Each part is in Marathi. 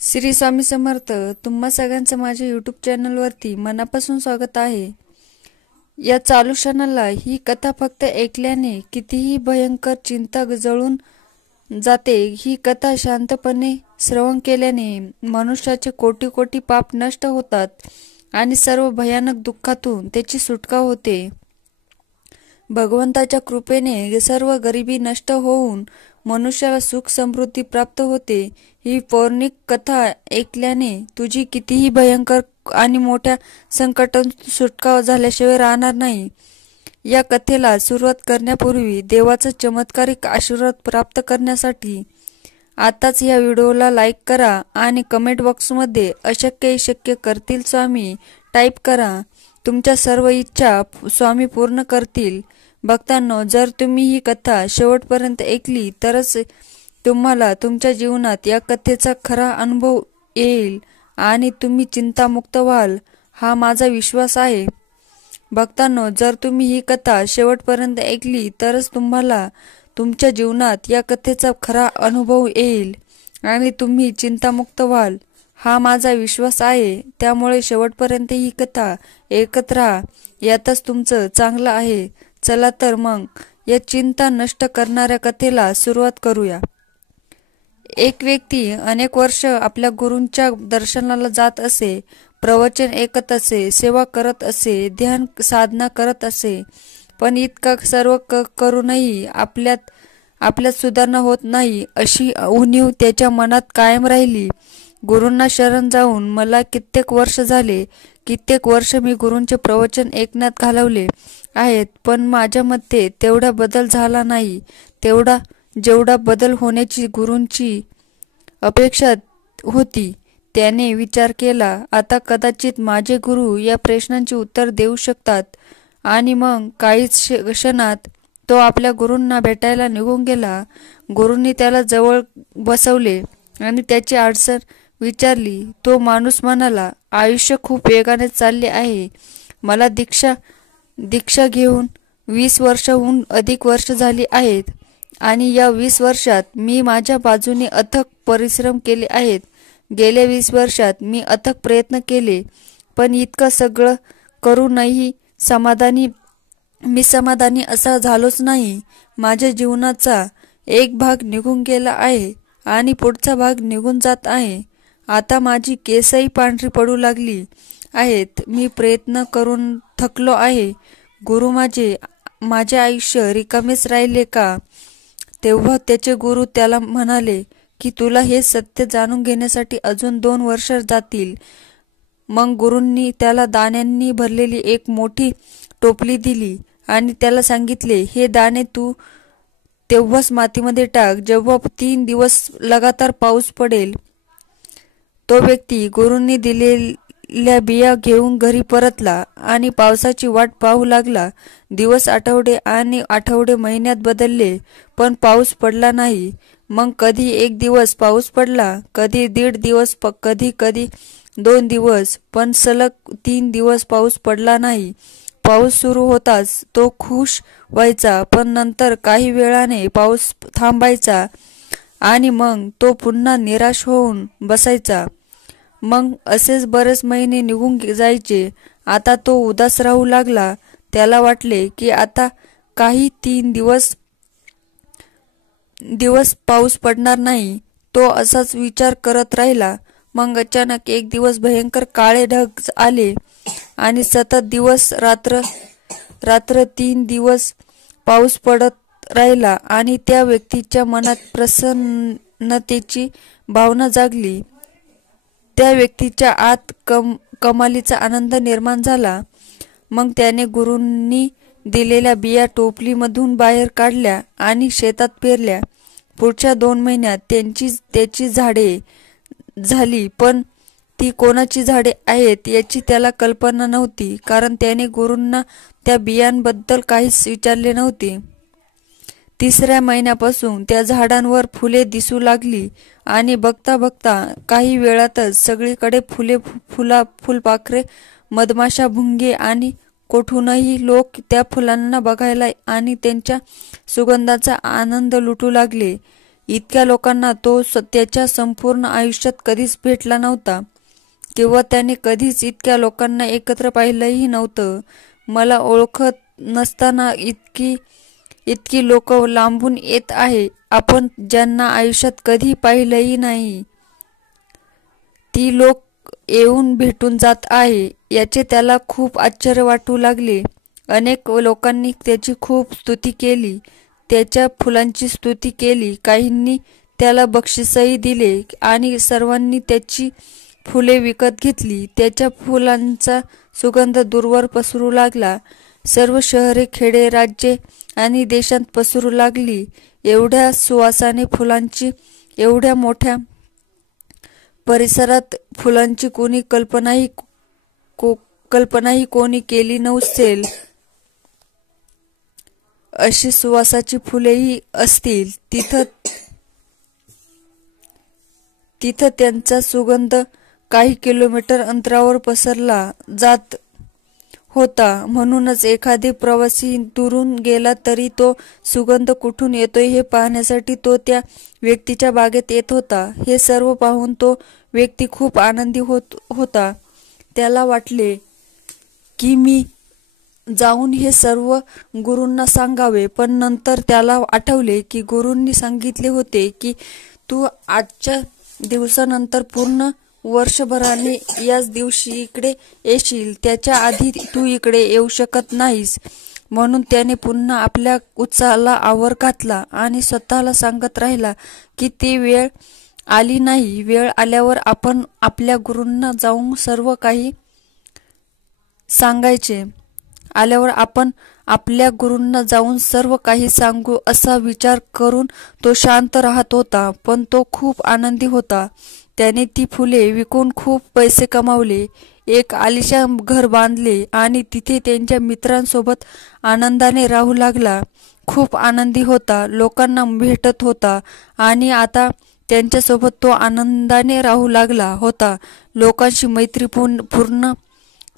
श्री स्वामी समर्थ. तुम्हा सगळ्यांचं माझ्या यूट्यूब चॅनलवरती मनापासून स्वागत आहे. या चालू क्षणाला ही कथा फक्त ऐकल्याने कितीही भयंकर चिंता जळून जाते. ही कथा शांतपणे श्रवण केल्याने मनुष्याचे कोटी कोटी पाप नष्ट होतात आणि सर्व भयानक दुःखातून त्याची सुटका होते. भगवंताच्या कृपेने सर्व गरिबी नष्ट होऊन मनुष्याला सुख समृद्धी प्राप्त होते. ही पौराणिक कथा ऐकल्याने तुझी कितीही भयंकर आणि मोठ्या संकटातून सुटका झाल्याशिवाय राहणार नाही. या कथेला सुरुवात करण्यापूर्वी देवाचा चमत्कारिक आशीर्वाद प्राप्त करण्यासाठी आताच या व्हिडिओला लाईक करा आणि कमेंट बॉक्समध्ये अशक्य शक्य करतील स्वामी टाईप करा. तुमच्या सर्व इच्छा स्वामी पूर्ण करतील. भक्तांनो, जर तुम्ही ही कथा शेवटपर्यंत ऐकली तरच तुम्हाला तुमच्या जीवनात या कथेचा खरा अनुभव येईल आणि तुम्ही चिंतामुक्त व्हाल, हा माझा विश्वास आहे. भक्तांनो, जर तुम्ही ही कथा शेवटपर्यंत ऐकली तरच तुम्हाला तुमच्या जीवनात या कथेचा खरा अनुभव येईल आणि तुम्ही चिंतामुक्त व्हाल, हा माझा विश्वास आहे. त्यामुळे शेवटपर्यंत ही कथा ऐकत राहा, यातच तुमचं चांगलं आहे. चला तर मग या चिंता नष्ट करणाऱ्या कथेला सुरुवात करूया. एक व्यक्ती अनेक वर्ष आपल्या गुरूंच्या दर्शनाला जात असे, प्रवचन ऐकत असे, सेवा करत असे, ध्यान साधना करत असे. पण इतका सर्व करूनही आपल्यात सुधारणा होत नाही अशी उणीव त्याच्या मनात कायम राहिली. गुरूंना शरण जाऊन मला कित्येक वर्ष मी गुरूंचे प्रवचन ऐकण्यात घालवले आहेत, पण माझ्यामध्ये तेवढा बदल झाला नाही जेवढा बदल होण्याची गुरूंची अपेक्षा होती. त्याने विचार केला, आता कदाचित माझे गुरु या प्रश्नांची उत्तर देऊ शकतात. आणि मग काहीच क्षणात तो आपल्या गुरूंना भेटायला निघून गेला. गुरूंनी त्याला जवळ बसवले आणि त्याची अडचण विचारली. तो माणूस म्हणाला, आयुष्य खूप वेगाने चालले आहे. मला दीक्षा घेऊन 20 वर्षाहून अधिक वर्ष झाली आहेत आणि या 20 वर्षात मी माझ्या बाजूने अथक परिश्रम केले आहेत. गेल्या 20 वर्षात मी अथक प्रयत्न केले, पण इतकं सगळं करूनही मी समाधानी असा झालोच नाही. माझ्या जीवनाचा एक भाग निघून गेला आहे आणि पुढचा भाग निघून जात आहे. आता माझी केसही पांढरी पडू लागली आहेत. मी प्रयत्न करून थकलो आहे. गुरु माझे आयुष्य रिकामेच राहिले का? तेव्हा त्याचे गुरु त्याला म्हणाले की तुला हे सत्य जाणून घेण्यासाठी अजून 2 वर्ष जातील. मग गुरूंनी त्याला दाण्यांनी भरलेली एक मोठी टोपली दिली आणि त्याला सांगितले, हे दाणे तू तेव्हाच मातीमध्ये टाक जेव्हा 3 दिवस लगातार पाऊस पडेल. तो व्यक्ती गुरूंनी दिलेल्या बिया घेऊन घरी परतला आणि पावसाची वाट पाहू लागला. दिवस आठवडे महिन्यात बदलले, पण पाऊस पडला नाही. मग कधी 1 दिवस पाऊस पडला, कधी 1.5 दिवस, कधी 2 दिवस, पण सलग 3 दिवस पाऊस पडला नाही. पाऊस सुरू होताच तो खुश व्हायचा, पण नंतर काही वेळाने पाऊस थांबायचा आणि मग तो पुन्हा निराश होऊन बसायचा. मग असेच बरेच महिने निघून जायचे. आता तो उदास राहू लागला. त्याला वाटले की आता काही 3 दिवस पाऊस पडणार नाही. तो असाच विचार करत राहिला. मग अचानक एक दिवस भयंकर काळे ढग आले आणि सतत दिवस रात्र 3 दिवस पाऊस पडत राहिला आणि त्या व्यक्तीच्या मनात प्रसन्नतेची भावना जागली. त्या व्यक्तीच्या आत कमालीचा आनंद निर्माण झाला. मग त्याने गुरूंनी दिलेल्या बिया टोपलीमधून बाहेर काढल्या आणि शेतात पेरल्या. पुढच्या 2 महिन्यात त्याची झाडे झाली, पण ती कोणाची झाडे आहेत याची त्याला कल्पना नव्हती, कारण त्याने गुरूंना त्या बियांबद्दल काहीच विचारले नव्हते. 3ऱ्या महिन्यापासून त्या झाडांवर फुले दिसू लागली आणि बघता बघता काही वेळातच सगळीकडे फुलपाखरे, मधमाशा, भुंगे आणि कोठूनही लोक त्या फुलांना बघायला आणि त्यांच्या सुगंधाचा आनंद लुटू लागले. इतक्या लोकांना तो त्याच्या संपूर्ण आयुष्यात कधीच भेटला नव्हता किंवा त्याने कधीच इतक्या लोकांना एकत्र पाहिलंही नव्हतं. मला ओळखत नसताना इतकी लोक लांबून येत आहे, आपण ज्यांना आयुष्यात कधी पाहिलंही नाही ती लोक येऊन भेटून जात आहे. याचे त्याला खूप आश्चर्य वाटू लागले. अनेक लोकांनी त्याची खूप स्तुती केली, त्याच्या फुलांची स्तुती केली. काहींनी त्याला बक्षीसही दिले आणि सर्वांनी त्याची फुले विकत घेतली. त्याच्या फुलांचा सुगंध दूरवर पसरू लागला. सर्व शहरे, खेडे, राज्ये आणि देशांत पसरू लागली. एवढ्या सुवासाने फुलांची, एवढ्या मोठ्या परिसरात फुलांची कोणी कल्पनाही कोणी केली नसेल. अशी सुवासाची फुलेही असतील. तिथं त्यांचा सुगंध काही किलोमीटर अंतरावर पसरला जात होता. म्हणूनच एखादे प्रवासी दुरून गेला तरी तो सुगंध कुठून येतोय हे पाहण्यासाठी तो त्या व्यक्तीच्या बागेत येत होता. हे सर्व पाहून तो व्यक्ती खूप आनंदी होता. त्याला वाटले की मी जाऊन हे सर्व गुरूंना सांगावे, पण नंतर त्याला आठवले की गुरूंनी सांगितले होते की तू आजच्या दिवसानंतर पूर्ण वर्षभराने याच दिवशी इकडे येशील, त्याच्या आधी तू इकडे येऊ शकत नाहीस. म्हणून त्याने पुन्हा आपल्या उत्साहाला आवर घातला आणि स्वतःला सांगत राहिला की ती वेळ आली नाही. वेळ आल्यावर आपण आपल्या गुरूंना जाऊन सर्व काही सांगायचे. सांगू असा विचार करून तो शांत राहत होता, पण तो खूप आनंदी होता. त्याने ती फुले विकून खूप पैसे कमावले, एक आलिशान घर बांधले आणि तिथे त्यांच्या मित्रांसोबत आनंदाने राहू लागला. खूप आनंदी होता, लोकांना भेटत होता आणि आता त्यांच्यासोबत तो आनंदाने राहू लागला होता. लोकांशी मैत्रीपूर्ण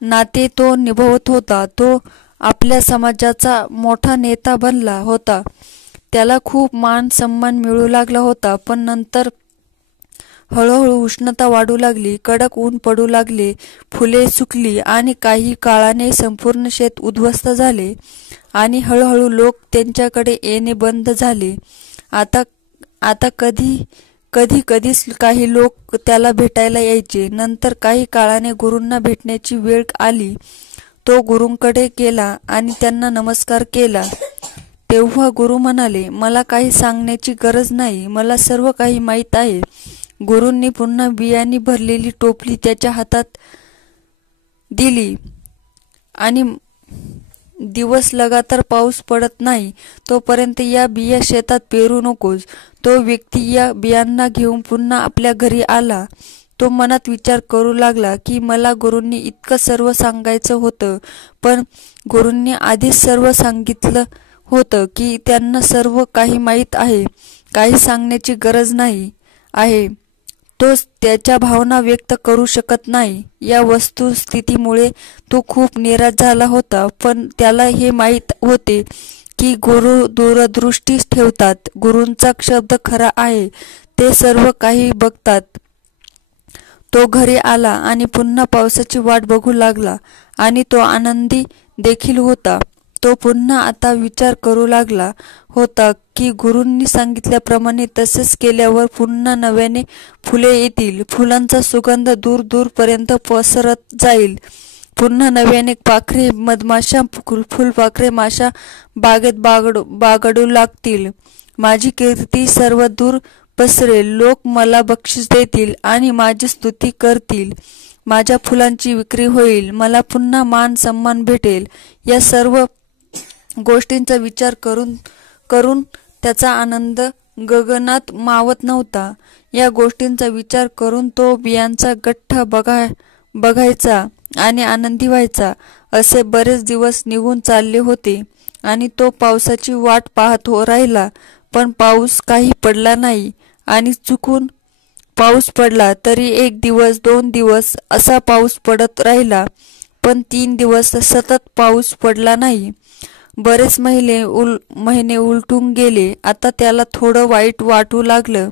नाते तो निभवत होता. तो आपल्या समाजाचा मोठा नेता बनला होता. त्याला खूप मान सन्मान मिळू लागला होता. पण नंतर हळूहळू उष्णता वाढू लागली, कडक ऊन पडू लागले, फुले सुकली आणि काही काळाने संपूर्ण शेत उद्ध्वस्त झाले आणि हळूहळू लोक त्यांच्याकडे येणे बंद झाले. आता कधीच काही लोक त्याला भेटायला यायचे. नंतर काही काळाने गुरूंना भेटण्याची वेळ आली. तो गुरूंकडे गेला आणि त्यांना नमस्कार केला. तेव्हा गुरु म्हणाले, मला काही सांगण्याची गरज नाही, मला सर्व काही माहीत आहे. गुरूंनी पुन्हा बियांनी भरलेली टोपली त्याच्या हातात दिली आणि दिवस लगातार पाऊस पडत नाही तोपर्यंत या बिया शेतात पेरू नकोस. तो व्यक्ती या बियांना घेऊन पुन्हा आपल्या घरी आला. तो मनात विचार करू लागला की मला गुरूंनी इतकं सर्व सांगायचं होतं, पण गुरूंनी आधीच सर्व सांगितलं होतं की त्यांना सर्व काही माहीत आहे, काही सांगण्याची गरज नाही आहे. तो त्याच्या भावना व्यक्त करू शकत नाही. या वस्तुस्थितीमुळे तो खूप निराश झाला होता. पण त्याला हे माहीत होते की गुरु दूरदृष्टी ठेवतात. गुरूंचा शब्द खरा आहे, ते सर्व काही बघतात. तो घरी आला आणि पुन्हा पावसाची वाट बघू लागला आणि तो आनंदी देखील होता. तो पुन्हा आता विचार करू लागला होता की गुरूंनी सांगितल्याप्रमाणे तसेच केल्यावर पुन्हा नव्याने फुले येतील. फुलांचा सुगंध दूर दूरपर्यंत पसरत जाईल. पुन्हा नव्याने पाखरे, मधमाशा, फुलपाखरे माशा बागेत बागडू लागतील. माझी कीर्ती सर्व दूर पसरेल. लोक मला बक्षीस देतील आणि माझी स्तुती करतील. माझ्या फुलांची विक्री होईल. मला पुन्हा मान सन्मान भेटेल. या सर्व गोष्टींचा विचार करून त्याचा आनंद गगनात मावत नव्हता. या गोष्टींचा विचार करून तो बियांचा गठ्ठा बघायचा आणि आनंदी व्हायचा. असे बरेच दिवस निघून चालले होते आणि तो पावसाची वाट पाहत राहिला. पण पाऊस काही पडला नाही आणि चुकून पाऊस पडला तरी 1 दिवस, 2 दिवस असा पाऊस पडत राहिला. पण 3 दिवस सतत पाऊस पडला नाही. बरेच महिने उलटून गेले. आता त्याला थोडं वाईट वाटू लागलं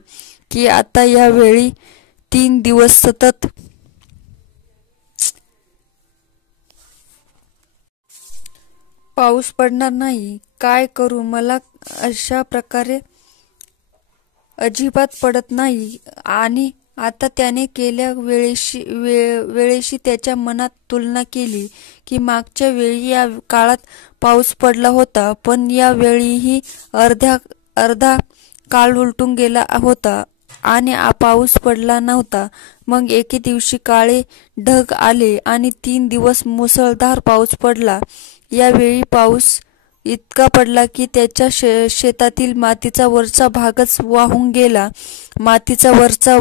की आता यावेळी 3 दिवस सतत पाऊस पडणार नाही. काय करू? मला अशा प्रकारे अजिबात पडत नाही. आणि आता त्याने केल्या वेळेशी त्याच्या मनात तुलना केली की मागच्या वेळी या काळात पाऊस पडला होता, पण या वेळीही अर्धा काळ उलटून गेला होता आणि पाऊस पडला नव्हता. मग एके दिवशी काळे ढग आले आणि 3 दिवस मुसळधार पाऊस पडला. यावेळी पाऊस इतका पडला की त्याच्या शेतातील मातीचा वरचा भागच वाहून गेला. मातीचा वरचा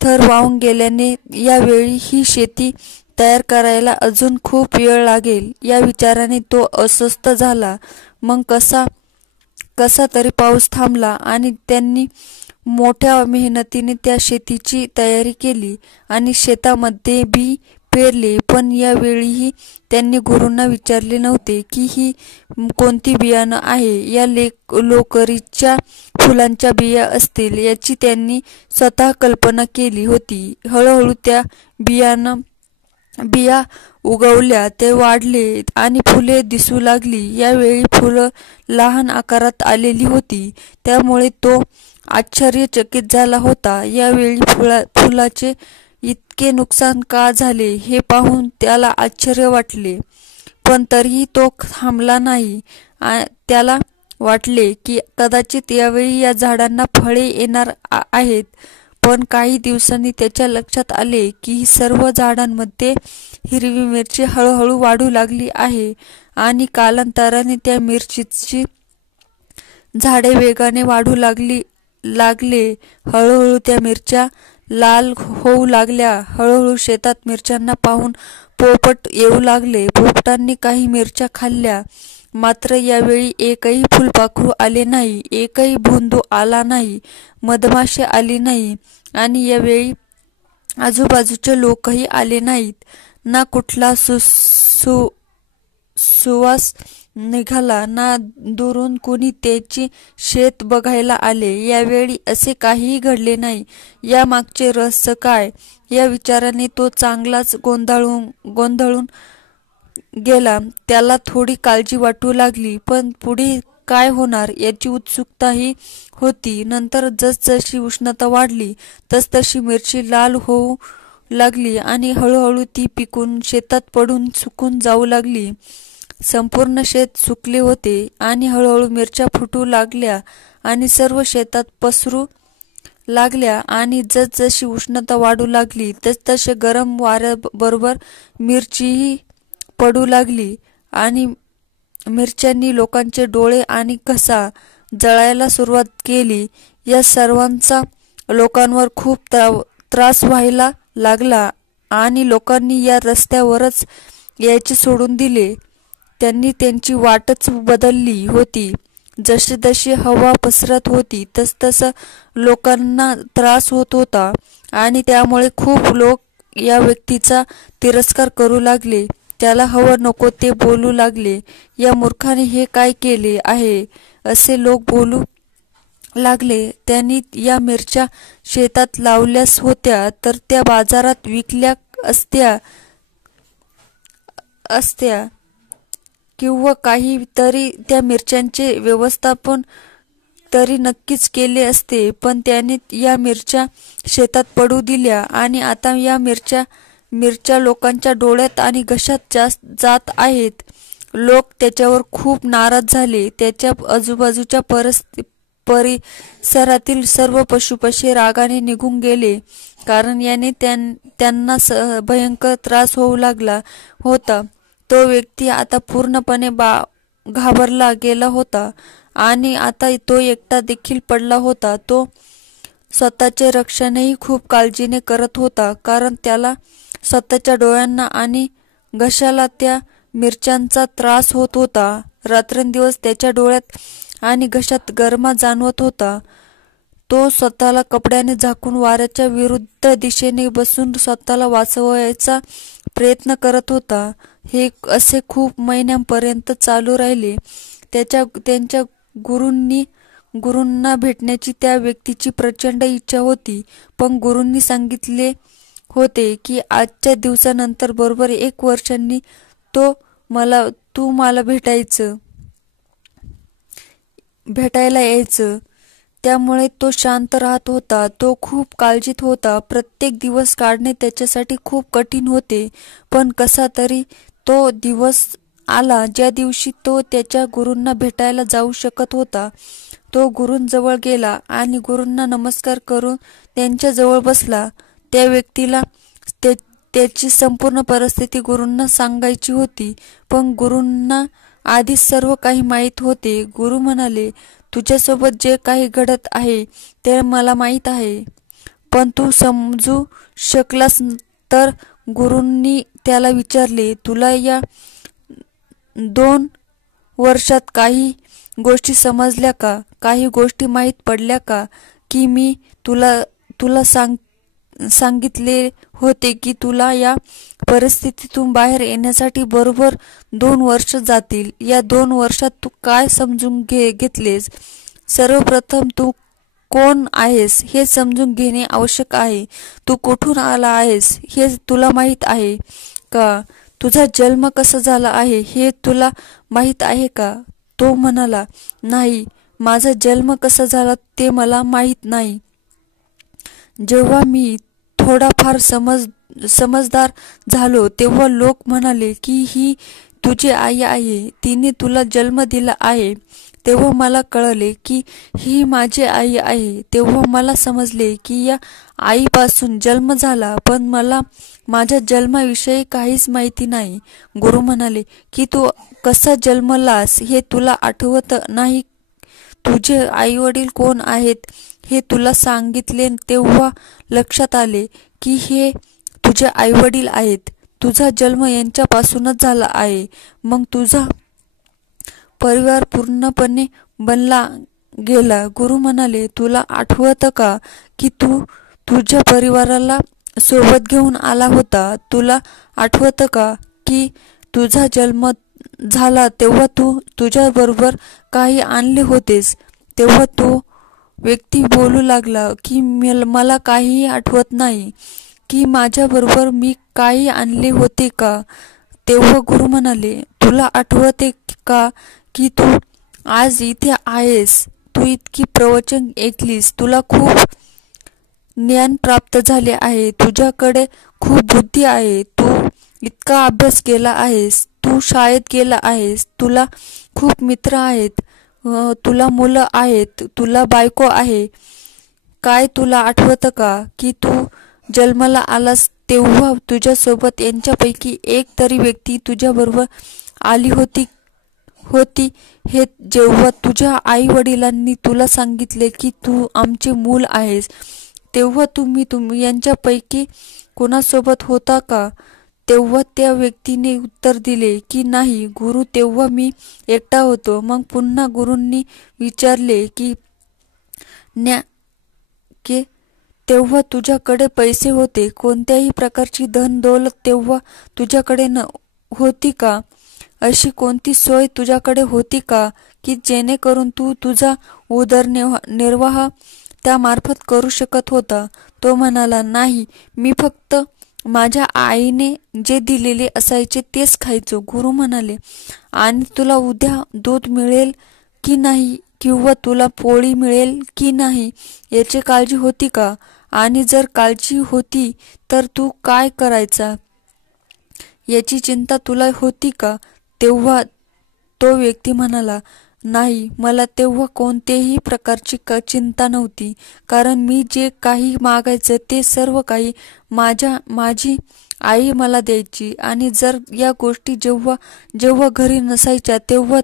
थर वाहून गेल्याने यावेळी ही शेती तयार करायला अजून खूप वेळ लागेल या विचाराने तो अस्वस्थ झाला. मग कसा तरी पाऊस थांबला आणि त्यांनी मोठ्या मेहनतीने त्या शेतीची तयारी केली आणि शेतामध्ये बी पेरले. पण यावेळीही त्यांनी गुरूंना विचारले नव्हते की ही कोणती बियाणं आहे. या लोकरीच्या फुलांच्या बिया असतील याची त्यांनी स्वतः कल्पना केली होती. हळूहळू त्या बिया उगवल्या, ते वाढले आणि फुले दिसू लागली. यावेळी फुलं लहान आकारात आलेली होती, त्यामुळे तो आश्चर्यचकित झाला होता. यावेळी फुलाचे इतके नुकसान का झाले हे पाहून त्याला आश्चर्य वाटले, पण तरीही तो थांबला नाही. त्याला वाटले की कदाचित यावेळी या झाडांना फळे येणार आहेत. पण काही दिवसांनी त्याच्या लक्षात आले की सर्व झाडांमध्ये हिरवी मिरची हळूहळू वाढू लागली आहे आणि कालांतराने त्या मिरचीची झाडे वेगाने वाढू लागले. हळूहळू त्या मिरच्या लाल होऊ लागल्या. हळूहळू शेतात मिरच्यांना पाहून पोपट येऊ लागले. पोपटांनी काही मिरच्या खाल्ल्या, मात्र यावेळी एकही फुलपाखरू आले नाही, एकही भोंदू आला नाही, मधमाशी आली नाही आणि यावेळी आजूबाजूचे लोकही आले नाहीत. ना कुठला सुवास निघाला, ना दुरून कुणी त्याची शेत बघायला आले. यावेळी असे काहीही घडले नाही. यामागचे रहस्य काय या विचाराने तो चांगलाच गोंधळून गेला. त्याला थोडी काळजी वाटू लागली, पण पुढे काय होणार याची उत्सुकताही होती. नंतर जसजशी उष्णता वाढली तसतशी मिरची लाल होऊ लागली आणि हळूहळू ती पिकून शेतात पडून सुकून जाऊ लागली. संपूर्ण शेत सुकले होते आणि हळूहळू मिरच्या फुटू लागल्या आणि सर्व शेतात पसरू लागल्या. आणि जसजशी उष्णता वाढू लागली तसतसे गरम वाऱ्याबरोबर मिरचीही पडू लागली आणि मिरच्यांनी लोकांचे डोळे आणि घसा जळायला सुरुवात केली. या सर्वांचा लोकांवर खूप त्रास व्हायला लागला आणि लोकांनी या रस्त्यावरच यायचे सोडून दिले. त्यांनी त्यांची वाटच बदलली होती. जशी हवा पसरत होती तसतसा लोकांना त्रास होत होता आणि त्यामुळे खूप लोक या व्यक्तीचा तिरस्कार करू लागले. त्याला हवं नको ते बोलू लागले. या मूर्खाने हे काय केले आहे असे लोक बोलू लागले. त्यांनी या मिरच्या शेतात लावल्याच होत्या तर त्या बाजारात विकल्या असत्या किंवा काही तरी त्या मिरच्यांचे व्यवस्थापन तरी नक्कीच केले असते. पण त्याने या मिरच्या शेतात पडू दिल्या आणि आता या मिरच्या लोकांच्या डोळ्यात आणि घशात जात आहेत. लोक त्याच्यावर खूप नाराज झाले. त्याच्या आजूबाजूच्या परिसरातील सर्व पशुपक्षी रागाने निघून गेले, कारण याने त्यांना भयंकर त्रास होऊ लागला होता. तो व्यक्ती आता पूर्णपणे घाबरला गेला होता आणि आता तो एकटा देखील पडला होता. तो स्वतःचे रक्षणही खूप काळजीने करत होता, कारण त्याला स्वतःच्या डोळ्यांना आणि घशाला त्या मिरच्यांचा त्रास होत होता. रात्रंदिवस त्याच्या डोळ्यात आणि घशात गरमा जाणवत होता. तो स्वतःला कपड्याने झाकून वाऱ्याच्या विरुद्ध दिशेने बसून स्वतःला वाचवायचा प्रयत्न करत होता. हे असे खूप महिन्यांपर्यंत चालू राहिले. त्यांच्या गुरूंना भेटण्याची त्या व्यक्तीची प्रचंड इच्छा होती, पण गुरूंनी सांगितले होते की आजच्या दिवसानंतर बरोबर 1 वर्षांनी तू मला भेटायला यायचं. त्यामुळे तो शांत राहत होता. तो खूप काळजीत होता. प्रत्येक दिवस काढणे त्याच्यासाठी खूप कठीण होते. पण कसा तरी तो दिवस आला ज्या दिवशी तो त्याच्या गुरूंना भेटायला जाऊ शकत होता. तो गुरूंजवळ गेला आणि गुरूंना नमस्कार करून त्यांच्याजवळ बसला. त्या व्यक्तीला त्याची संपूर्ण परिस्थिती गुरूंना सांगायची होती, पण गुरूंना आधीच सर्व काही माहीत होते. गुरु म्हणाले, तुझ्यासोबत जे काही घडत आहे ते मला माहीत आहे, पण तू समजू शकलास तर? गुरूंनी त्याला विचारले, तुला या 2 वर्षात काही गोष्टी समजल्या का? काही गोष्टी माहीत पडल्या का? की मी तुला सांगितले होते की तुला या परिस्थितीतून बाहेर येण्यासाठी बरोबर 2 वर्ष जातील. या 2 वर्षात तू काय समजून घेतलेस? सर्वप्रथम तू कोण आहेस हे समजून घेणे आवश्यक आहे. तू कुठून आला आहेस हे तुला माहीत आहे का? तुझा जन्म कसा झाला आहे हे तुला माहीत आहे का? तो म्हणाला, नाही, माझा जन्म कसा झाला ते मला माहीत नाही. जेव्हा मी थोडाफार समजदार झालो तेव्हा लोक म्हणाले की ही तुझी आई आहे, तिने तुला जन्म दिला आहे. तेव्हा मला कळले की ही माझी आई आहे. तेव्हा मला समजले की या आईपासून जन्म झाला, पण मला माझ्या जन्माविषयी काहीच माहिती नाही. गुरु म्हणाले की तू कसा जन्मलास हे तुला आठवत नाही. तुझे आईवडील कोण आहेत हे तुला सांगितले तेव्हा लक्षात आले की हे तुझे आईवडील आहेत. तुझा जन्म यांच्यापासूनच झाला आहे. मग तुझा परिवार पूर्णपणे बनला गेला. गुरु म्हणाले, तुला आठवतं का की तू तुझ्या परिवाराला सोबत घेऊन आला होता? तुला आठवतं का की तुझा जन्म झाला तेव्हा तू तुझ्याबरोबर काही आणले होतेस? तेव्हा तो व्यक्ती बोलू लागला की मला काहीही आठवत नाही की माझ्याबरोबर मी काही आणले होते का? तेव्हा गुरु म्हणाले, तुला आठवते का की तू आज इथे आहेस? तू इतकी प्रवचन ऐकलीस, तुला खूप ज्ञान प्राप्त झाले आहे, तुझ्याकडे खूप बुद्धी आहे, तू इतका अभ्यास केला आहेस, तू शाळेत गेला आहेस, तुला खूप मित्र आहेत, तुला मुलं आहेत, तुला बायको आहे. काय तुला आठवतं का की तू जन्माला आलास तेव्हा तुझ्यासोबत यांच्यापैकी एक तरी व्यक्ती तुझ्याबरोबर आली होती हे जेव्हा तुझ्या आई वडिलांनी तुला सांगितले की तू आमचे मूल आहेस तेव्हा तुम्ही यांच्यापैकी कोणासोबत होता का? तेव्हा त्या व्यक्तीने उत्तर दिले की नाही गुरु, तेव्हा मी एकटा होतो. मग पुन्हा गुरूंनी विचारले की तेव्हा तुझ्याकडे पैसे होते, कोणत्याही प्रकारची धन दौलत तेव्हा तुझ्याकडे होती का? अशी कोणती सोय तुझ्याकडे होती का की जेणेकरून तू तुझा उदरनिर्वाह त्यामार्फत करू शकत होता? तो म्हणाला, नाही, मी फक्त माझ्या आईने जे दिलेले असायचे तेच खायचो. गुरु म्हणाले, आणि तुला उद्या दूध मिळेल की नाही किंवा तुला पोळी मिळेल की नाही याची काळजी होती का? आणि जर काळजी होती तर तू काय करायचा याची चिंता तुला होती का? तेव्हा तो व्यक्ती म्हणाला, नाही, मला तेव्हा कोणत्याही प्रकारची चिंता नव्हती, कारण मी जे काही मागायचं ते सर्व काही माझी आई मला द्यायची. आणि जर या गोष्टी जेव्हा घरी नसायच्या तेव्हा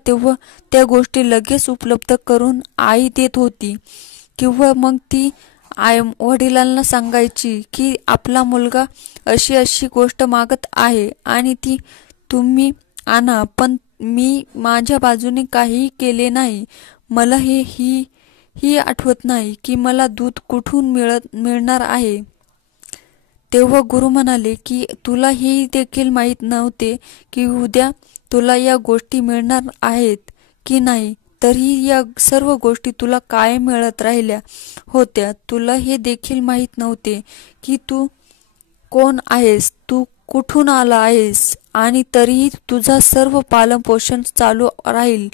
त्या गोष्टी लगेच उपलब्ध करून आई देत होती. किंवा मग ती आई वडिलांना सांगायची की आपला मुलगा अशी गोष्ट मागत आहे आणि ती तुम्ही आणा. पण मी माझ्या बाजूने काहीही केले नाही. मला ही आठवत नाही की मला दूध कुठून मिळणार आहे. तेव्हा गुरु म्हणाले की तुला हे देखील माहीत नव्हते की उद्या तुला या गोष्टी मिळणार आहेत की नाही. तरीही या सर्व गोष्टी तुला कायम मिळत राहिल्या होत्या. तुला हे देखील माहीत नव्हते की तू कोण आहेस, तू कुठून आला आहेस, आणि तरीही तुझा सर्व पालनपोषण चालू राहील.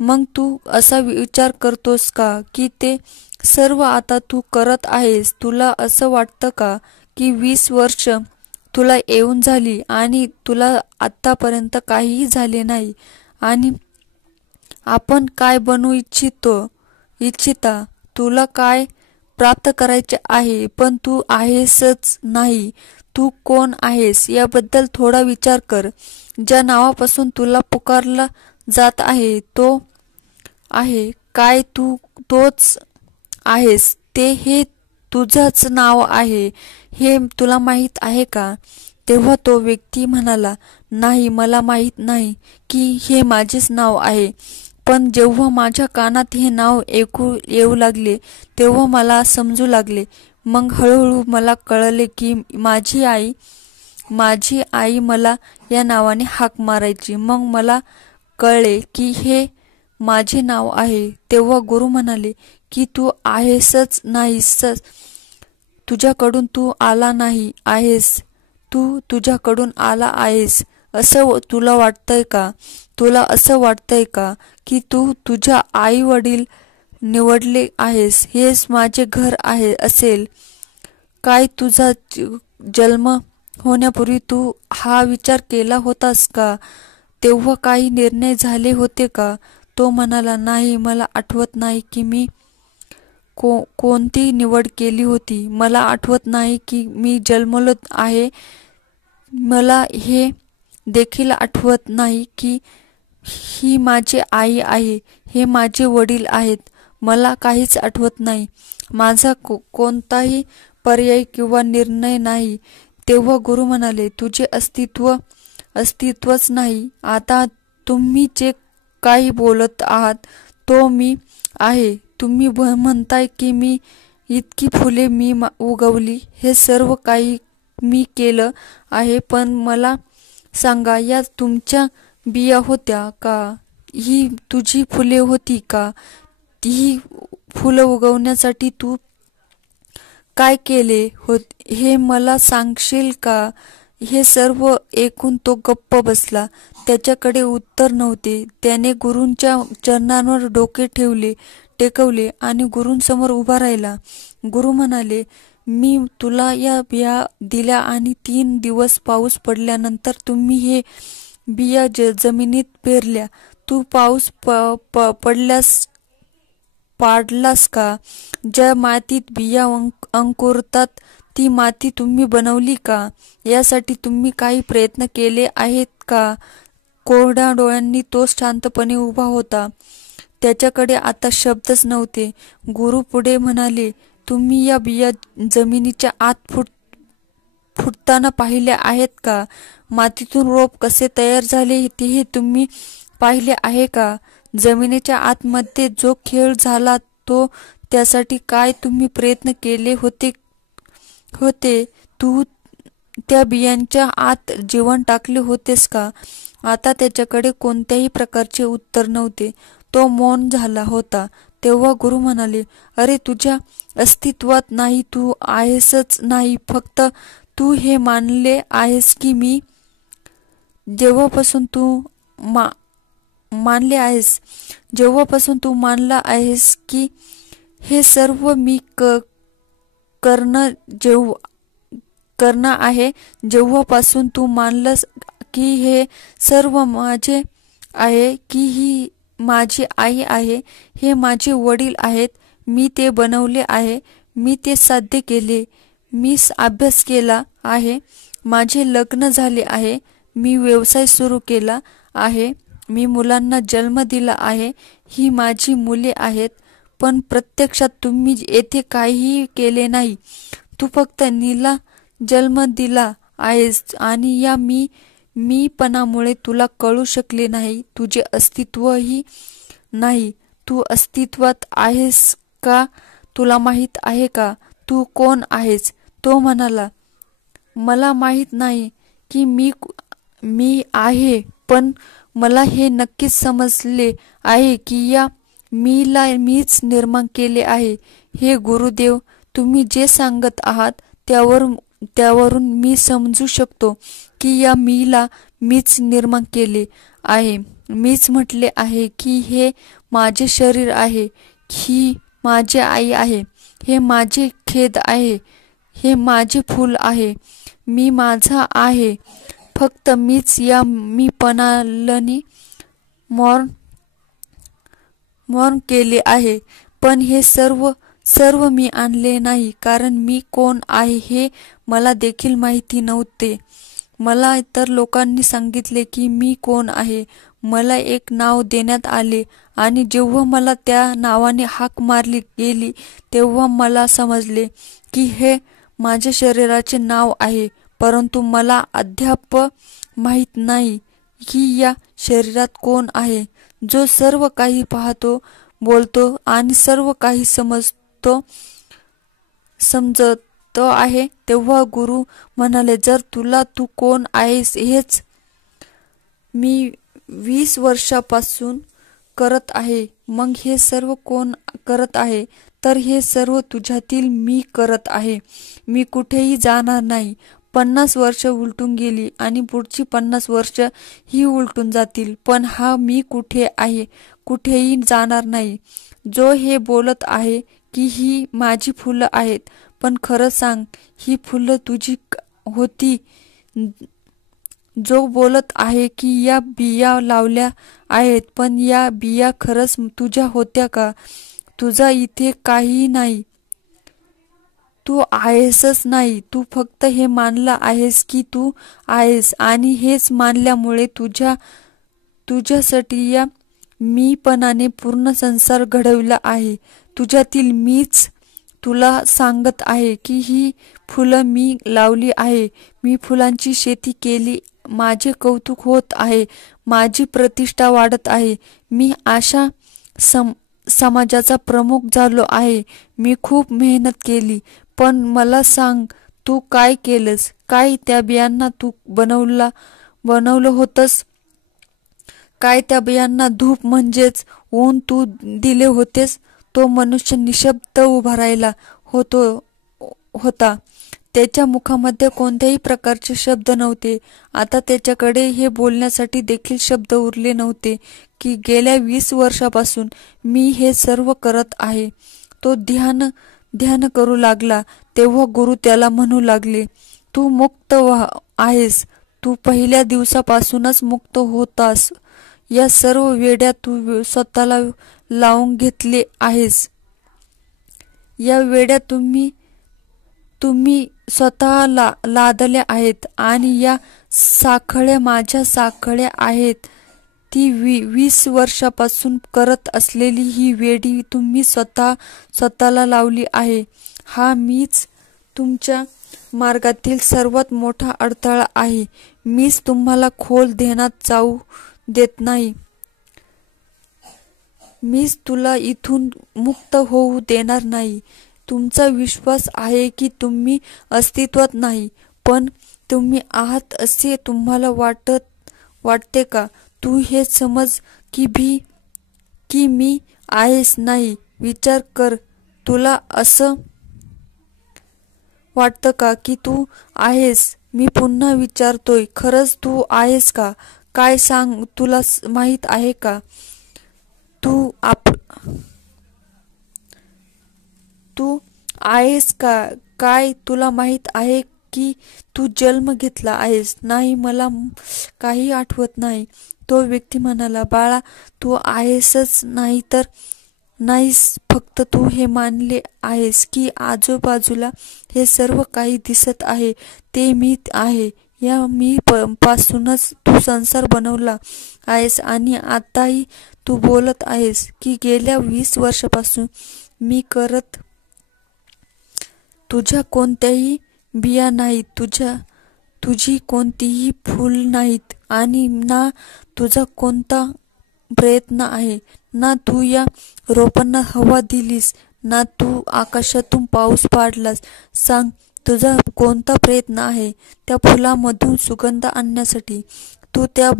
मग तू असा विचार करतोस का की ते सर्व आता तू करत आहेस? तुला असं वाटतं का की 20 वर्ष तुला येऊन झाली आणि तुला आतापर्यंत काहीही झाले नाही? आणि आपण काय बनू इच्छिता? तुला काय प्राप्त करायचे आहे? पण तू आहेसच नाही. तू कोण आहेस याबद्दल थोडा विचार कर. ज्या नावापासून तुला पुकारला जात आहे तो आहे काय? तू तोच आहेस. हे तुझंच नाव आहे हे तुला माहीत आहे का? तेव्हा तो व्यक्ती म्हणाला, नाही, मला माहीत नाही की हे माझेच नाव आहे. पण जेव्हा माझ्या कानात हे नाव ऐकू येऊ लागले तेव्हा मला समजू लागले. मग हळूहळू मला कळले की माझी आई मला या नावाने हाक मारायची. मग मला कळले की हे माझे नाव आहे. तेव्हा गुरु म्हणाले की तू आहेसच नाहीस. तुझ्याकडून तू आला नाही आहेस. तू तुझ्याकडून आला आहेस. असं तुला वाटतंय का? तुला असं वाटतंय का की तू तुझ्या आई वडील निवडले आहेस, हेच माझे घर आहे असेल? काय तुझा जन्म होण्यापूर्वी तू हा विचार केला होतास का? तेव्हा काही निर्णय झाले होते का? तो म्हणाला, नाही, मला आठवत नाही की मी कोणती निवड केली होती. मला आठवत नाही की मी जन्मलो आहे. मला हे देखील आठवत नाही की ही माझी आई आहे, हे माझे वडील आहेत. मला काहीच आठवत नाही. माझा कोणताही पर्याय किंवा निर्णय नाही. तेव्हा गुरु म्हणाले, तुझे अस्तित्वच नाही. आता तुम्ही जे काही बोलत आहात तो मी आहे. तुम्ही म्हणताय की मी इतकी फुले मी उगवली, हे सर्व काही मी केलं आहे. पण मला सांगा, या तुमच्या बिया होत्या का? ही तुझी फुले होती का? ही फुलं उगवण्यासाठी तू काय केले हे मला सांगशील का? हे सर्व ऐकून तो गप्प बसला. त्याच्याकडे उत्तर नव्हते. त्याने गुरूंच्या चरणांवर डोके टेकवले आणि गुरूंसमोर उभा राहिला. गुरु म्हणाले, मी तुला या बिया दिल्या आणि 3 दिवस पाऊस पडल्यानंतर तुम्ही हे बिया जमिनीत पेरल्या. तू पाऊस पाडलास का? ज्या मातीत बिया अंकुरतात ती माती तुम्ही बनवली का? यासाठी तुम्ही काही प्रयत्न केले आहेत का? कोरड्या डोळ्यांनी तो शांतपणे उभा होता. त्याच्याकडे आता शब्दच नव्हते. गुरु पुढे म्हणाले, तुम्ही या बिया जमिनीच्या आत फुटताना पाहिल्या आहेत का? मातीतून रोप कसे तयार झाले हे तुम्ही पाहिले आहे का? जमिनीच्या आतमध्ये जो खेळ झाला तो त्यासाठी काय तुम्ही प्रयत्न केले होते? तू त्या बियांच्या आत जीवन टाकले होतेस का? आता त्याच्याकडे कोणत्याही प्रकारचे उत्तर नव्हते. तो मौन झाला होता. तेव्हा गुरु म्हणाले, अरे, तुझ्या अस्तित्वात नाही. तू आहेसच नाही. फक्त तू हे मानले आहेस की मी जेव्हापासून तू मानला आहेस की हे सर्व मी करणं आहे. जेव्हापासून तू मानलंस की हे सर्व माझे आहे, की ही माझी आई आहे, हे माझे वडील आहेत, मी ते बनवले आहे, मी ते साध्य केले, मी अभ्यास केला आहे, माझे लग्न झाले आहे, मी व्यवसाय सुरू केला आहे, मी मुलांना जन्म दिला आहे, ही माझी मुले आहेत. पण प्रत्यक्षात तुम्ही येथे काहीही केले नाही. तू फक्त नीला जन्म दिला आहेस आणि या मीपणामुळे तुला कळू शकले नाही. तुझे अस्तित्वही नाही. तू अस्तित्वात आहेस का? तुला माहीत आहे का तू कोण आहेस? तो म्हणाला, मला माहीत नाही की मी आहे, पण मला हे नक्कीच समजले आहे की या मीला मीच निर्माण केले आहे. हे गुरुदेव, तुम्ही जे सांगत आहात त्यावरून मी समजू शकतो की या मीला मीच निर्माण केले आहे. मीच म्हटले आहे की हे माझे शरीर आहे, ही माझी आई आहे, हे माझे खेद आहे, हे माझे फूल आहे, मी माझा आहे. फक्त मीच या मीपणालाने मौन मौन केले आहे. पण हे सर्व मी आणले नाही, कारण मी कोण आहे हे मला देखील माहिती नव्हते. मला इतर लोकांनी सांगितले की मी कोण आहे. मला एक नाव देण्यात आले आणि जेव्हा मला त्या नावाने हाक मारली गेली तेव्हा मला समजले की हे माझ्या शरीराचे नाव आहे. परंतु मला अद्याप माहीत नाही की या शरीरात कोण आहे, जो सर्व काही पाहतो, बोलतो आणि सर्व काही समजत आहे. तेव्हा गुरु म्हणाले, जर तुला तू कोण आहेस हेच मी 20 वर्षापासून करत आहे, मग हे सर्व कोण करत आहे? तर हे सर्व तुझ्यातील मी करत आहे. मी कुठेही जाणार नाही. 50 वर्ष उलटून गेली आणि पुढची 50 वर्ष ही उलटून जातील, पण हा मी कुठे आहे? कुठेही जाणार नाही. जो हे बोलत आहे की ही माझी फुलं आहेत, पण खरं सांग, ही फुलं तुझी होती? जो बोलत आहे की या बिया लावल्या आहेत, पण या बिया खरंच तुझ्या होत्या का? तुझा इथे काहीही नाही. तू आहेसच नाही. तू फक्त हे मानला आहेस की तू आहेस, आणि हेच मानल्यामुळे तुझ्यासाठी या मीपणाने पूर्ण संसार घडविला आहे. तुझ्यातील मीच तुला सांगत आहे की ही फुलं मी लावली आहे. मी फुलांची शेती केली. माझे कौतुक होत आहे. माझी प्रतिष्ठा वाढत आहे. मी अशा समाजाचा प्रमुख झालो आहे. मी खूप मेहनत केली. पण मला सांग, तू काय केलंस? काय त्या बियांना तू बनवलं होतंस? काय त्या बियांना धूप म्हणजेच ऊन तू दिले होतेस? तो मनुष्य निशब्द उभा राहिला होता. त्याच्या मुखामध्ये कोणत्याही प्रकारचे शब्द नव्हते. आता त्याच्याकडे हे बोलण्यासाठी देखील शब्द उरले नव्हते की गेल्या 20 वर्षापासून मी हे सर्व करत आहे. तो ध्यान करू लागला. तेव्हा गुरु त्याला म्हणू लागले, तू मुक्त आहेस. तू पहिल्या दिवसापासूनच मुक्त होतास. या सर्व वेड्या तू स्वतःला लावून घेतले आहेस. या वेड्या तुम्ही स्वतः लादल्या आहेत, आणि या साखळ्या माझ्या साखळ्या आहेत. ती 20 वर्षापासून करत असलेली ही वेडी तुम्ही स्वतःला लावली आहे. हा मीच तुमच्या मार्गातील सर्वात मोठा अडथळा आहे. मीच तुम्हाला खोल ध्यानात जाऊ देत नाही. मीच तुला इथून मुक्त होऊ देणार नाही. तुमचा विश्वास आहे की तुम्ही अस्तित्वात नाही, पण तुम्ही आहात असे तुम्हाला वाटते का? तू हे समज की मी आहेच नाही. विचार कर, तुला असं वाटतं का की तू आहेस? मी पुन्हा विचारतोय, खरंच तू आहेस का? काय सांग, तुला माहीत आहे का तू आहेस का? काय तुला माहीत आहे की तू जन्म घेतला आहेस? नाही, मला काही आठवत नाही. तो व्यक्ती म्हणाला, बाळा, तू आहेसच नाही तर नाहीस. फक्त तू हे मानले आहेस की आजूबाजूला हे सर्व काही दिसत आहे ते मी आहे. या मी पासूनच तू संसार बनवला आहेस, आणि आताही तू बोलत आहेस की गेल्या 20 वर्षापासून मी करत. तुझ्या कोणत्याही बिया नाहीत, तुझी कोणतीही फूल नाहीत, आणि ना तुझा कोणता प्रयत्न आहे. ना तू या रोपांना हवा दिलीस, ना तू आकाशातून पाऊस पाडलास. सांग, तुझा कोणता प्रयत्न आहे त्या फुलामधून सुगंध आणण्यासाठी? तू त्या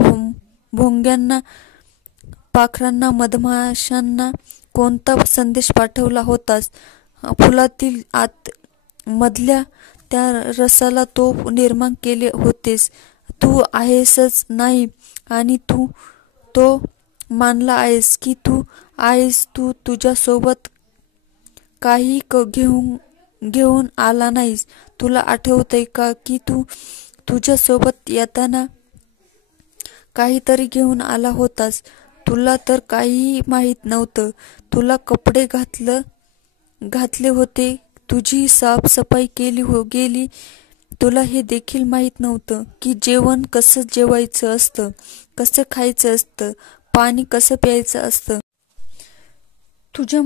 भोंग्यांना, पाखरांना, मधमाशांना कोणता संदेश पाठवला होतास? फुलातील आत मधल्या त्या रसाला तो निर्माण केले होतेस. तू आहेसच नाही आणि तू तो मानला आहेस की तू आहेस. तू तुझ्यासोबत काही घेऊन आला नाहीस. तुला आठवतंय का की तू तुझ्यासोबत येताना काहीतरी घेऊन आला होतास? तुला तर काहीही माहीत नव्हतं. तुला कपडे घातले होते, तुझी साफसफाई गेली. तुला हे देखील माहीत नव्हतं की जेवण कसं जेवायचं असतं, कसं खायचं असतं, पाणी कसं प्यायचं असतं. तुझ्या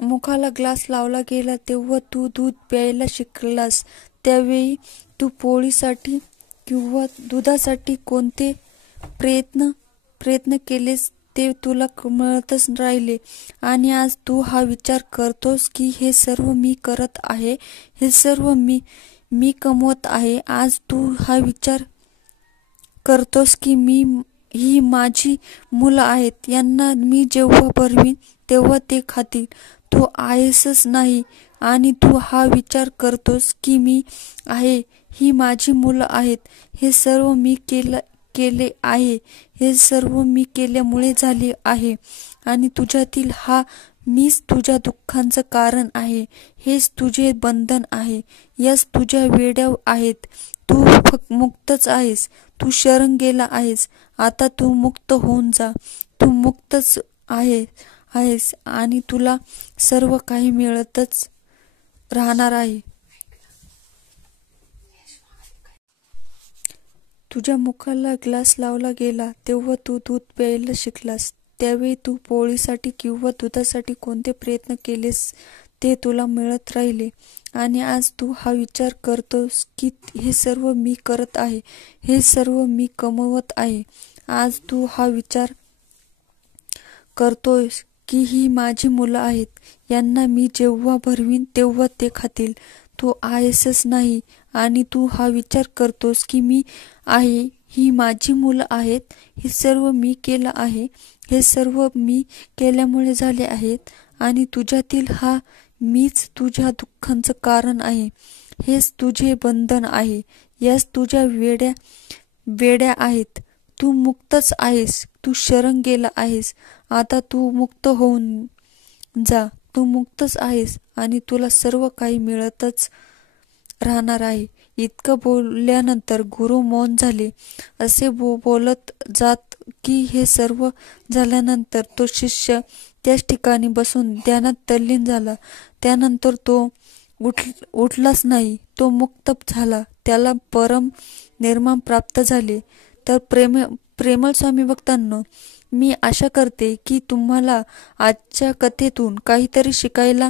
मुखाला ग्लास लावला गेला तेव्हा तू दूध प्यायला शिकलास. त्यावेळी तू पोळीसाठी किंवा दुधासाठी कोणते प्रयत्न केलेस ते तुला मिळतच राहिले. आणि आज तू हा विचार करतोस की हे सर्व मी करत आहे, हे सर्व मी कमवत आहे. आज तू हा विचार करतोस की ही माझी मुलं आहेत, यांना मी जेव्हा भरवीन तेव्हा ते खातील. तू आहेसच नाही. आणि तू हा विचार करतोस की मी आहे, ही माझी मुलं आहेत, हे सर्व मी केले आहे, हे सर्व मी केल्यामुळे झाले आहे. आणि तुझ्यातील हा मीच तुझ्या दुःखांचं कारण आहे. हेच तुझे बंधन आहे, याच तुझ्या वेड्या आहेत. तू मुक्तच आहेस. तू शरण गेला आहेस. आता तू मुक्त होऊन जा. तू मुक्तच आहेस आणि तुला सर्व काही मिळतच राहणार आहे. तुझ्या मुखाला ग्लास लावला गेला तेव्हा तू दूध प्यायला शिकलास. त्यावेळी तू पोळीसाठी किंवा दुधासाठी कोणते प्रयत्न केलेस ते तुला मिळत राहिले. आणि आज तू हा विचार करतोस की हे सर्व मी करत आहे, हे सर्व मी कमवत आहे. आज तू हा विचार करतोस की ही माझी मुलं आहेत, यांना मी जेव्हा भरवीन तेव्हा ते खातील. तू आहेसच नाही. आणि तू हा विचार करतोस की मी आहे, ही माझी मुलं आहेत, हे सर्व मी केलं आहे, हे सर्व मी केल्यामुळे झाले आहेत. आणि तुझ्यातील हा मीच तुझ्या दुःखांचं कारण आहे. हेच तुझे बंधन आहे, याच तुझ्या वेड्या आहेत. तू मुक्तच आहेस. तू शरण गेला आहेस. आता तू मुक्त होऊन जा. तू मुक्तच आहेस आणि तुला सर्व काही मिळतच राहणार आहे. इतकं बोलल्यानंतर गुरु मौन झाले. असे बोलत जात की हे सर्व झाल्यानंतर तो शिष्य त्याच ठिकाणी बसून ध्यानात तल्लीन झाला. त्यानंतर तो उठलाच नाही. तो मुक्त झाला. त्याला परम निर्वाण प्राप्त झाले. तर प्रेमळ स्वामी भक्तांनो, मी आशा करते की तुम्हाला आजच्या कथेतून काहीतरी शिकायला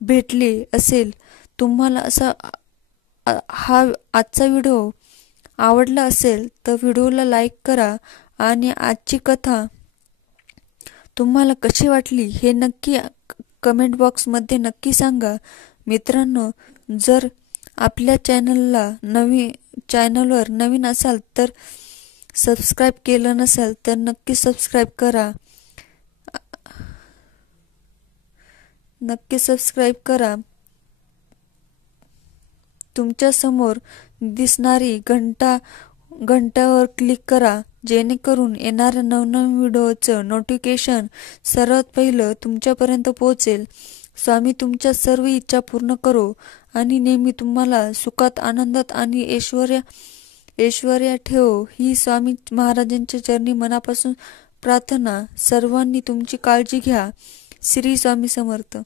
भेटले असेल. तुम्हाला असा हा आजचा व्हिडिओ आवडला असेल तर व्हिडिओला लाईक करा आणि आजची कथा तुम्हाला कशी वाटली हे नक्की कमेंट बॉक्समध्ये नक्की सांगा. मित्रांनो, जर आपल्या चॅनलवर नवीन असाल तर सबस्क्राईब केलं नसेल तर नक्की सबस्क्राईब करा. तुमच्या समोर दिसणारी घंटावर क्लिक करा, जेणेकरून येणाऱ्या नवनवीन व्हिडिओचं नोटिफिकेशन सर्वात पहिलं तुमच्यापर्यंत पोहोचेल. स्वामी तुमच्या सर्व इच्छा पूर्ण करो आणि नेहमी तुम्हाला सुखात, आनंदात आणि ऐश्वर्या ठेवो, ही स्वामी महाराजांच्या चरणी मनापासून प्रार्थना. सर्वांनी तुमची काळजी घ्या. श्री स्वामी समर्थ.